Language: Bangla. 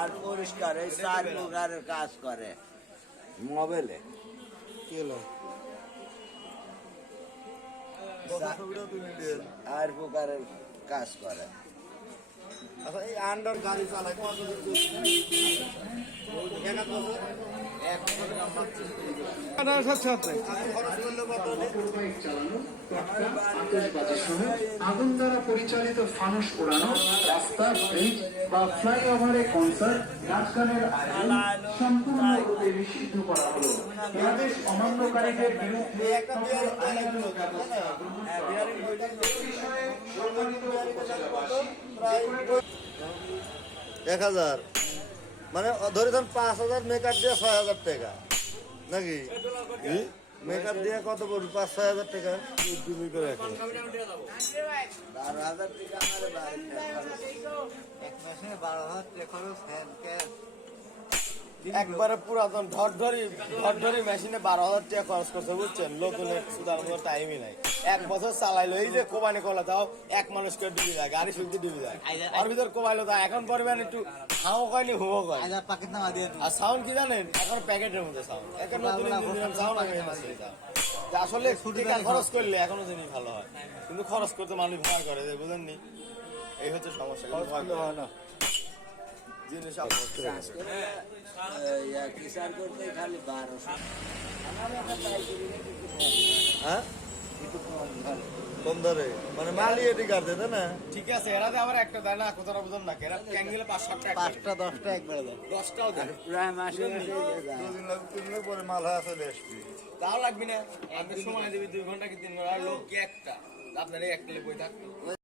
আর পরিষ্কার এই 4 প্রকারের কাজ করে মোবাইলে। আর প্রকারের কাজ করে। আচ্ছা এই আন্ডার গাড়ি চালায় কত আগুন দ্বারা পরিচালিত ফানুস পোড়ানো, রাস্তা, ব্রিজ বা ফ্লাইওভারে কনসার্ট, নাচ গানের আয়োজন সম্পূর্ণরূপে নিষিদ্ধ করা হলো। এ আদেশ অমান্যকারীদের বিরুদ্ধে আইনানুগ ব্যবস্থা গ্রহণ করা হলো। এ বিষয়ে সম্মানিত উপজেলাবাসী 1000 মানে ধরে ধর 5000 মেকআপ দিয়ে 6000 টাকা নাকি মেকআপ দিয়ে কত পড়বে 5-6 হাজার টাকা তুমি করে রাখো 12,000 টাকা আমারে বাড়িতে এক মাসে 12,000 টাকা খরচ হ্যান ক্যাশ একবারে পুরাতন ঢটঢরি মেশিনে 12,000 টাকা খরচ করছে বুঝছেন লোকের সুদার মতো টাইমই নাই 1 বছর চালাইলো এই যে কোবানি কলা দাও এক মানুষকে ডুবে যায় গাড়ি শুনতে ডুবে যায় ওর ভিতর কোবাইলো তা এখন পরিমাণ একটু হাও কয়নি হুও কয় পাকেট নামা দিয়ে আর সাউন্ড কি জানেন এখন প্যাকেটের মধ্যে সাউন্ড এখন নতুন সাউন্ড হয়ে গেছে আসলে টাকা খরচ করলে এখনো জিনিস ভালো হয় কিন্তু খরচ করতে মানুষ ভয় করে বুঝেননি এই হচ্ছে সমস্যা হয় না জিনিস কিসার করতে খালি 1200 হ্যাঁ কম দরে মানে মালি এটি কাটতে তাই না ঠিক আছে এরাতে আবার একটা দেয় না কোথাও বুঝুন না এরা ক্যাঙ্গেলে 5-7 টাকা 5টা 10টা একবারে দেয় 10টাও দেয় প্রায় মাসে দুদিন লাগবে 3 দিন পরে মাল হয়ে চলে আসবে তাও লাগবে না আপনি সময় দিবি 2 ঘন্টা কি 3 ঘন্টা আর লোক কি একটা আপনার এই একটা বই থাকতো ওই